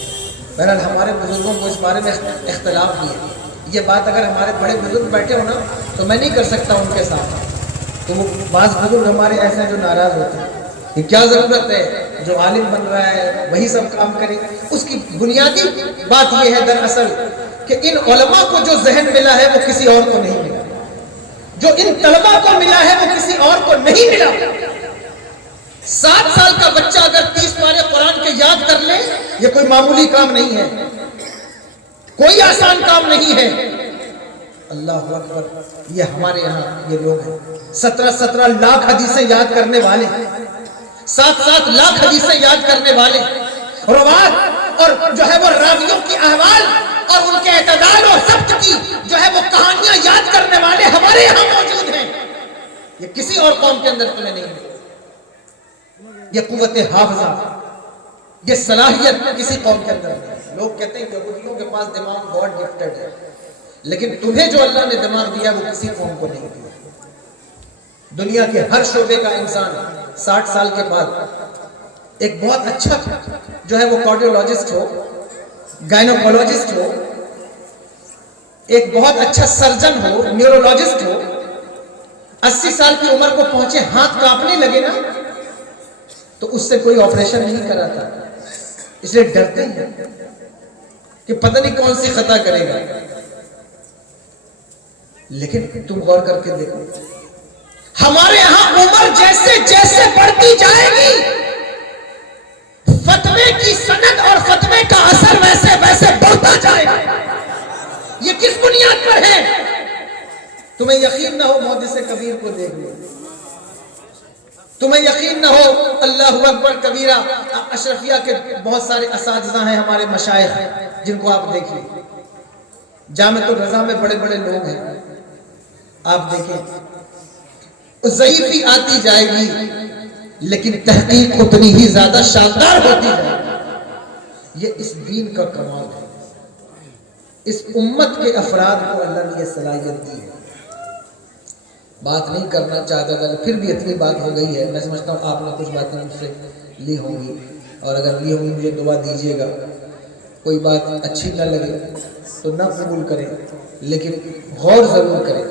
بہرحال ہمارے بزرگوں کو اس بارے میں اختلاف بھی ہے، یہ بات اگر ہمارے بڑے بزرگ بیٹھے ہو نا تو میں نہیں کر سکتا ان کے ساتھ، تو وہ بعض بزرگ ہمارے ایسے ہیں جو ناراض ہوتے ہیں کہ کیا ضرورت ہے، جو عالم بن رہا ہے وہی سب کام کرے۔ اس کی بنیادی بات یہ ہے دراصل کہ ان علماء کو جو ذہن ملا ہے وہ کسی اور کو نہیں ملا، جو ان طلباء کو ملا ہے وہ کسی اور کو نہیں ملا۔ 7 سال کا بچہ اگر 30 پارے قرآن کے یاد کر لے، یہ کوئی معمولی کام نہیں ہے، کوئی آسان کام نہیں ہے۔ اللہ اکبر، یہ ہمارے یہاں یہ لوگ ہیں 17 لاکھ حدیثیں یاد کرنے والے، 7 لاکھ حدیثیں یاد کرنے والے، روات اور جو ہے وہ راویوں کی احوال اور ان کے اعتدال اور ضبط کی جو ہے وہ کہانیاں یاد کرنے والے ہمارے یہاں موجود ہیں، یہ کسی اور قوم کے اندر تمہیں نہیں ہے۔ یہ قوت حافظہ، یہ صلاحیت کسی قوم کے اندر نہیں ہے۔ لوگ کہتے ہیں یہودیوں کے پاس دماغ گاڈ گفٹڈ ہے، لیکن تمہیں جو اللہ نے دماغ دیا وہ کسی قوم کو نہیں دیا۔ دنیا کے ہر شعبے کا انسان 60 سال کے بعد ایک بہت اچھا جو ہے وہ کارڈیولوجسٹ ہو، گائنوکولوجسٹ ہو، ایک بہت اچھا سرجن ہو، نیورولوجسٹ ہو، 80 سال کی عمر کو پہنچے ہاتھ کانپنے لگے نا تو اس سے کوئی آپریشن نہیں کراتا، اس لیے ڈرتے ہیں کہ پتہ نہیں کون سی خطا کرے گا۔ لیکن تم غور کر کے دیکھو، ہمارے یہاں عمر جیسے جیسے بڑھتی جائے گی، فتوے کی سند اور فتوے کا اثر ویسے ویسے بڑھتا جائے گا۔ یہ کس بنیاد پر ہے؟ تمہیں یقین نہ ہو محدث کبیر کو دیکھ لو، تمہیں یقین نہ ہو اللہ اکبر کبیرہ، اشرفیہ کے بہت سارے اساتذہ ہیں ہمارے مشائخ جن کو آپ دیکھیں، جامعۃ الرضا میں بڑے بڑے لوگ ہیں، آپ دیکھیں ضعیفی آتی جائے گی لیکن تحقیق اتنی ہی زیادہ شاندار ہوتی جائے گی۔ یہ اس دین کا کمال ہے، اس امت کے افراد کو اللہ نے یہ صلاحیت دی ہے۔ بات نہیں کرنا چاہتا تھا، پھر بھی اتنی بات ہو گئی ہے، میں سمجھتا ہوں آپ نے کچھ باتیں مجھ سے لی ہوں گی، اور اگر لی ہوں گی مجھے دعا دیجیے گا، کوئی بات اچھی نہ لگے تو نہ قبول کریں، لیکن غور ضرور کریں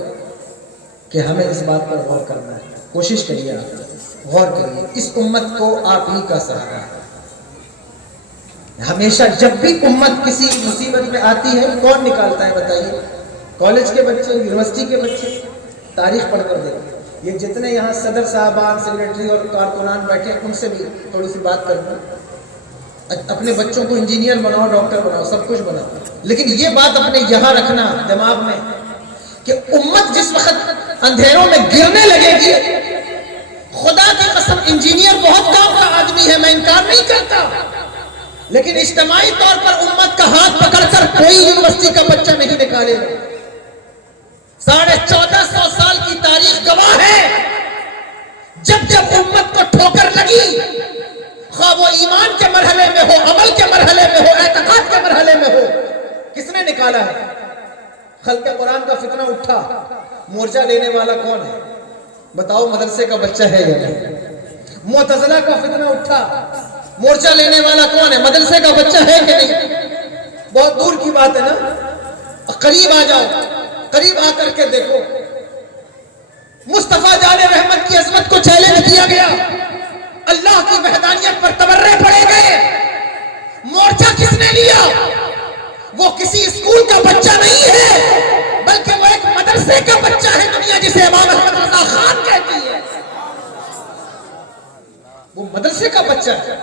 کہ ہمیں اس بات پر غور کرنا ہے۔ کوشش کریے، آپ غور کریے، اس امت کو آپ ہی کا سہارا ہے۔ ہمیشہ جب بھی امت کسی مصیبت میں آتی ہے کون نکالتا ہے بتائیے؟ کالج کے بچے، یونیورسٹی کے بچے۔ تاریخ پڑھ کر دیکھیں، یہ جتنے یہاں صدر صاحبان، سیکریٹری اور کارکنان بیٹھے ہیں ان سے بھی تھوڑی سی بات کرنا، اپنے بچوں کو انجینئر بناؤ، ڈاکٹر بناؤ، سب کچھ بناؤ، لیکن یہ بات اپنے یہاں رکھنا دماغ میں کہ امت جس وقت اندھیروں میں گرنے لگے گی، خدا کی قسم انجینئر بہت کام کا آدمی ہے، میں انکار نہیں کرتا، لیکن اجتماعی طور پر امت کا ہاتھ پکڑ کر کوئی یونیورسٹی کا بچہ نہیں نکالے گا۔ 1450 سال کی تاریخ گواہ ہے، جب جب امت کو ٹھوکر لگی، خواہ وہ ایمان کے مرحلے میں ہو، عمل کے مرحلے میں ہو، اعتقاد کے مرحلے میں ہو، کس نے نکالا ہے؟ خلق قرآن کا فتنہ اٹھا، مورچہ لینے والا کون ہے؟ بتاؤ، مدرسے کا بچہ ہے یا نہیں؟ معتزلہ کا فتنہ اٹھا، مورچہ لینے والا کون ہے؟ مدرسے کا بچہ ہے کہ نہیں؟ بہت دور کی بات ہے نا، قریب آ جاؤ، قریب آ کر کے دیکھو، مصطفیٰ جان رحمت کی عظمت کو چیلنج کیا گیا، اللہ کی وحدانیت پر تبرے پڑے گئے، مورچہ کس نے لیا؟ وہ کسی اسکول کا بچہ نہیں ہے بلکہ وہ ایک مدرسے کا بچہ ہے، دنیا جسے امام احمد رضا خان کہتی ہے، وہ مدرسے کا بچہ ہے۔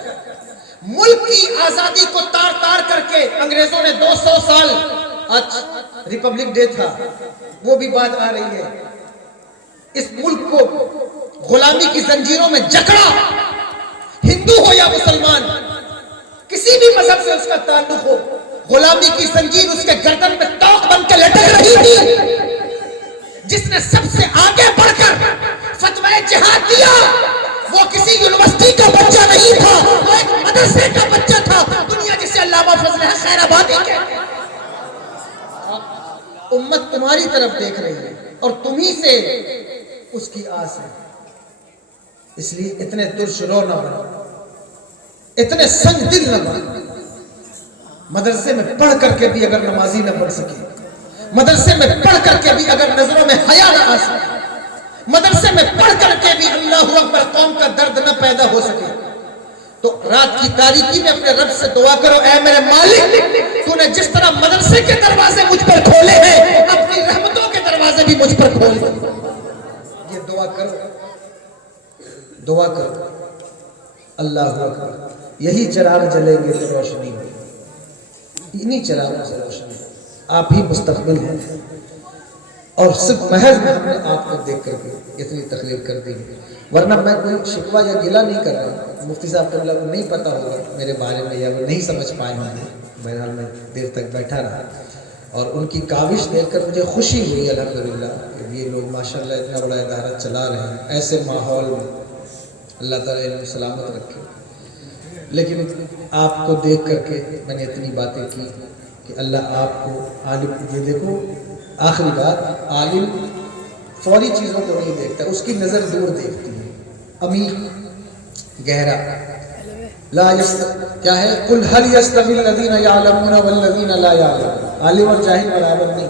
ملک کی آزادی کو تار تار کر کے انگریزوں نے 200 سال، آج ریپبلک ڈے تھا، وہ بھی بات آ رہی ہے، اس ملک کو غلامی کی زنجیروں میں جکڑا، ہندو ہو یا مسلمان، کسی بھی مذہب سے اس کا تعلق ہو، غلامی کی زنجیر اس کے گردن میں توق بن کے لٹک رہی تھی۔ جس نے سب سے آگے بڑھ کر فتوی جہاد دیا وہ کسی یونیورسٹی کا بچہ نہیں تھا، وہ ایک مدرسے کا بچہ تھا، دنیا جسے علامہ فضل ہے خیر آبادی کہتے ہیں۔ امت تمہاری طرف دیکھ رہی ہے اور تمہیں سے اس کی آس ہے، اس لیے اتنے ترش رو نہ بنو، اتنے سنگ دل نہ بنو۔ مدرسے میں پڑھ کر کے بھی اگر نمازی نہ پڑھ سکے، مدرسے میں پڑھ کر کے بھی اگر نظروں میں حیا نہ آ سکے، مدرسے میں پڑھ کر کے بھی اللہ اکبر قوم کا درد نہ پیدا ہو سکے، تو رات کی تاریکی میں اپنے رب سے دعا کرو، اے میرے مالک، تو نے جس طرح مدرسے کے دروازے مجھ پر کھولے ہیں، اپنی رحمتوں کے دروازے بھی مجھ پر کھول دو۔ یہ دعا کرو، دعا کرو، اللہ اکبر۔ یہی چراغ جلیں گے تو روشنی ہوگی، انہی چراغوں سے روشنی، آپ ہی مستقبل ہیں، اور صرف محض میں ہم نے آپ کو دیکھ کر کے اتنی تقریر کر دی ہے، ورنہ میں کوئی شکوہ یا گلہ نہیں کر رہا۔ مفتی صاحب قبلہ کو نہیں پتا ہوگا میرے بارے میں، یا وہ نہیں سمجھ پائے ہوں گے، بہرحال میں دیر تک بیٹھا رہا اور ان کی کاوش دیکھ کر مجھے خوشی ہوئی الحمدللہ کہ یہ لوگ ماشاءاللہ اتنا بڑا ادارہ چلا رہے ہیں، ایسے ماحول میں اللہ تعالیٰ علم سلامت رکھے. لیکن آپ کو دیکھ کر کے میں نے اتنی باتیں کی کہ اللہ آپ کو عالم. یہ دیکھو آخری بات، عالم فوری چیزوں کو نہیں دیکھتا، اس کی نظر دور دیکھتی ہے، عمیق گہرا. لا کیا ہے، قل هل يستوي الذين يعلمون والذين لا يعلمون. عالم اور جاہل برابر نہیں.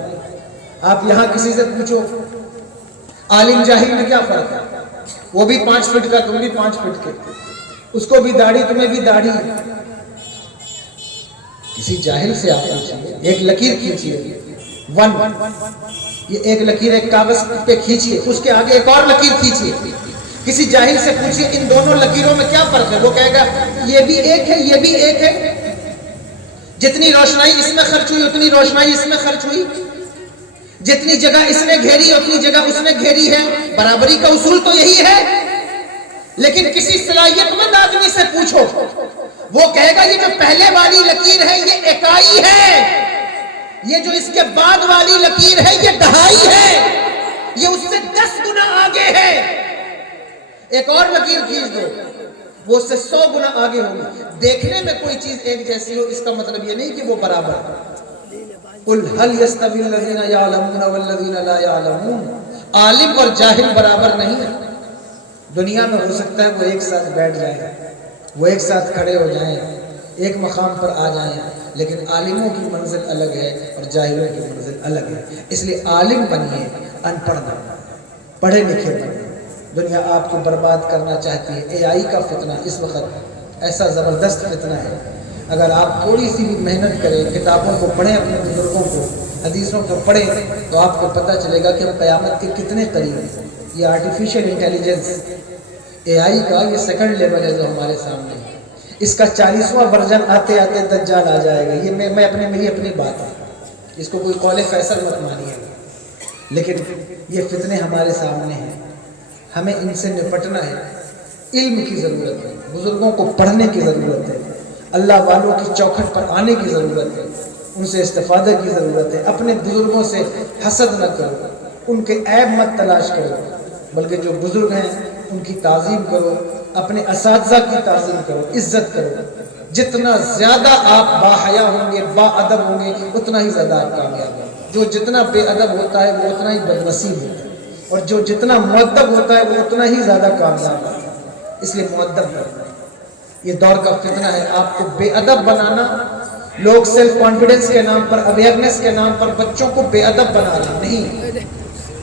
آپ یہاں کسی سے پوچھو عالم جاہل میں کیا فرق ہے، وہ بھی 5 فٹ کا، تم بھی 5 فٹ کے، اس کو بھی داڑھی تمہیں بھی داڑھی. کسی جاہل سے آپ پوچھیے، ایک لکیر کھینچیے، یہ ایک لکیر ایک کاغذ پہ کھینچیے، اس کے آگے ایک اور لکیر کھینچیے. کسی جاہل سے پوچھیے ان دونوں لکیروں میں کیا فرق ہے، وہ کہے گا یہ بھی ایک ہے یہ بھی ایک ہے. جتنی روشنائی اس میں خرچ ہوئی اتنی روشنائی اس میں خرچ ہوئی، جتنی جگہ اس نے گھیری اتنی جگہ اس نے گھیری ہے. برابری کا اصول تو یہی ہے. لیکن کسی صلاحیت مند آدمی سے پوچھو، وہ کہے گا یہ جو پہلے والی لکیر ہے یہ اکائی ہے، یہ جو اس کے بعد والی لکیر ہے یہ دہائی ہے، یہ اس سے 10 گنا آگے ہے. ایک اور لکیر کھینچ دو، وہ اس سے 100 گنا آگے ہوگی. دیکھنے میں کوئی چیز ایک جیسی ہو اس کا مطلب یہ نہیں کہ وہ برابر. قل هل يستوي الذين يعلمون والذين لا يعلمون. عالم اور جاہل برابر نہیں ہے. دنیا میں ہو سکتا ہے وہ ایک ساتھ بیٹھ جائیں، وہ ایک ساتھ کھڑے ہو جائیں، ایک مقام پر آ جائیں، لیکن عالموں کی منزل الگ ہے اور جاہلوں کی منزل الگ ہے. اس لیے عالم بنیے، ان پڑھ نہ، پڑھے لکھے بنیے. دنیا آپ کو برباد کرنا چاہتی ہے. اے آئی کا فتنہ اس وقت ایسا زبردست فتنہ ہے. اگر آپ تھوڑی سی بھی محنت کریں، کتابوں کو پڑھیں، اپنے بزرگوں کو حدیثوں کو پڑھیں، تو آپ کو پتہ چلے گا کہ ہم قیامت کے کتنے قریب ہیں. یہ آرٹیفیشیل انٹیلیجنس اے آئی کا یہ سیکنڈ لیول ہے جو ہمارے سامنے ہے. اس کا 40واں ورژن آتے آتے دجال آ جائے گا. یہ میں میری اپنی بات ہے، اس کو کوئی قول فیصل مت مانیے، لیکن یہ فتنے ہمارے سامنے ہیں. ہمیں ان سے نپٹنا ہے. علم کی ضرورت ہے، بزرگوں کو پڑھنے کی ضرورت ہے، اللہ والوں کی چوکھٹ پر آنے کی ضرورت ہے، ان سے استفادہ کی ضرورت ہے. اپنے بزرگوں سے حسد نہ کرو، ان کے عیب مت تلاش کرو، بلکہ جو بزرگ ہیں ان کی تعظیم کرو، اپنے اساتذہ کی تعظیم کرو، عزت کرو. جتنا زیادہ آپ باحیا ہوں گے، با ادب ہوں گے، اتنا ہی زیادہ آپ کامیاب ہوں گے. جو جتنا بے ادب ہوتا ہے وہ اتنا ہی بدنصیب ہوتا ہے، اور جو جتنا مؤدب ہوتا ہے وہ اتنا ہی زیادہ کامیاب ہوتا ہے. اس لیے مؤدب بننا. یہ دور کا فتنہ ہے آپ کو بے ادب بنانا. لوگ سیلف کانفیڈنس کے نام پر، اویئرنیس کے نام پر بچوں کو بے ادب بنانا نہیں.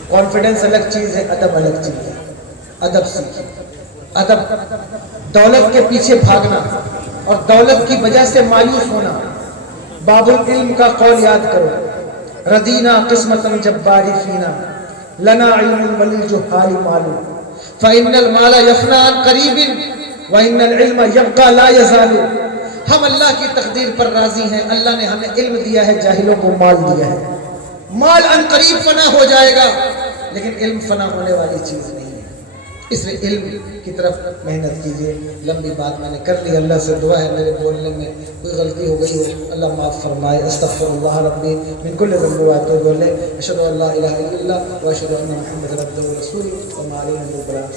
کانفیڈنس الگ چیز ہے، ادب الگ چیز ہے. ادب سیکھیں. ادب دولت کے پیچھے بھاگنا اور دولت کی وجہ سے مایوس ہونا. باب العلم کا قول یاد کرو، ردینا قسمتا جباری فینا لنا علم وللجہال مال فإن المال يفنى عن قریب وإن العلم يبقى لا يزال. ہم اللہ کی تقدیر پر راضی ہیں. اللہ نے ہمیں علم دیا ہے، جاہلوں کو مال دیا ہے. مال عن قریب فنا ہو جائے گا، لیکن علم فنا ہونے والی چیز نہیں ہے. اس لیے علم کی طرف محنت کیجیے. لمبی بات میں نے کر لی. اللہ سے دعا ہے میرے بولنے میں کوئی غلطی ہو گئی ہو اللہ معاف فرمائے. استغفر اللہ ربی من کل ذنب واتوب الیہ. اشہد ان لا الہ الا اللہ واشہد ان محمد عبدہ ورسولہ وما علیہ الا البلاغ.